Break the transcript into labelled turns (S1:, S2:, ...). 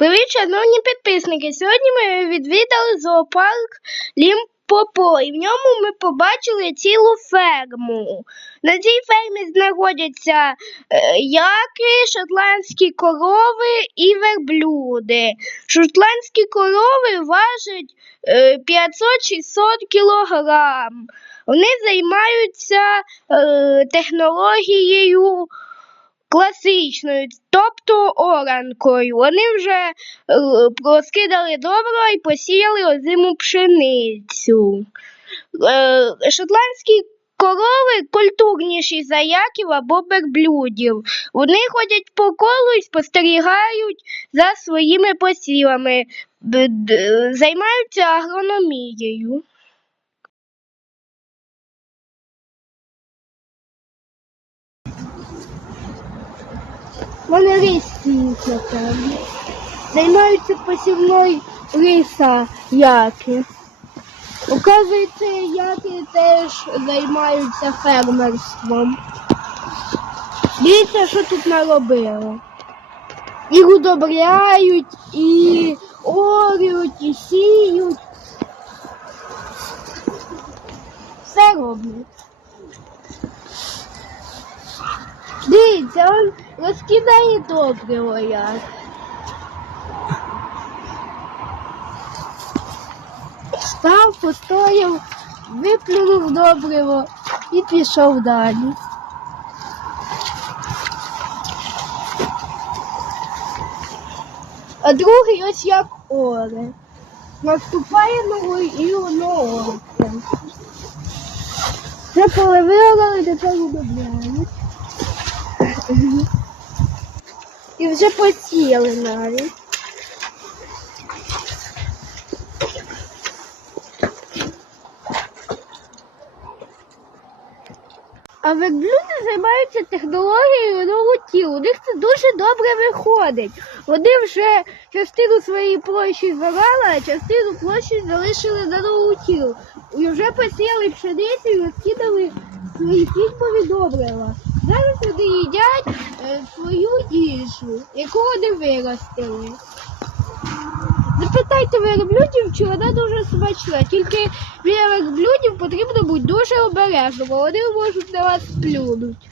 S1: Привіт, шановні підписники! Сьогодні ми відвідали зоопарк Лімпопо і в ньому ми побачили цілу ферму. На цій фермі знаходяться е, яки, шотландські корови і верблюди. Шотландські корови важать е, 500-600 кілограм. Вони займаються е, технологією класичною, тобто оранкою. Вони вже е, розкидали добро і посіяли озиму пшеницю. Е, шотландські корови культурніші за яків або верблюдів. Вони ходять по колу і спостерігають за своїми посівами, займаються агрономією. Вони рисуються там. Займаються посівною риса яки. Оказується, яки теж займаються фермерством. Дивіться, що тут наробили. І удобряють, і орють, і сіють. Все роблять. Дивіться, він розкидає добриво як. Став, постояв, виплюнув добриво і пішов далі. А другий ось як оре. Наступає ногою і воно оре. Це поле виграли, тепер удобряють. І вже посіяли навіть. А верблюди займаються технологією нового тіла. У них це дуже добре виходить. Вони вже частину своєї площі завели, а частину площі залишили на нову тілу. І вже посіяли пшеницю і розкидали свої фільмові добрива. Зараз вони їдять е, свою їжу, яку вони виростили. Запитайте верблюдів, чи вона дуже смачна. Тільки біля потрібно бути дуже обережно, бо вони можуть на вас плюнуть.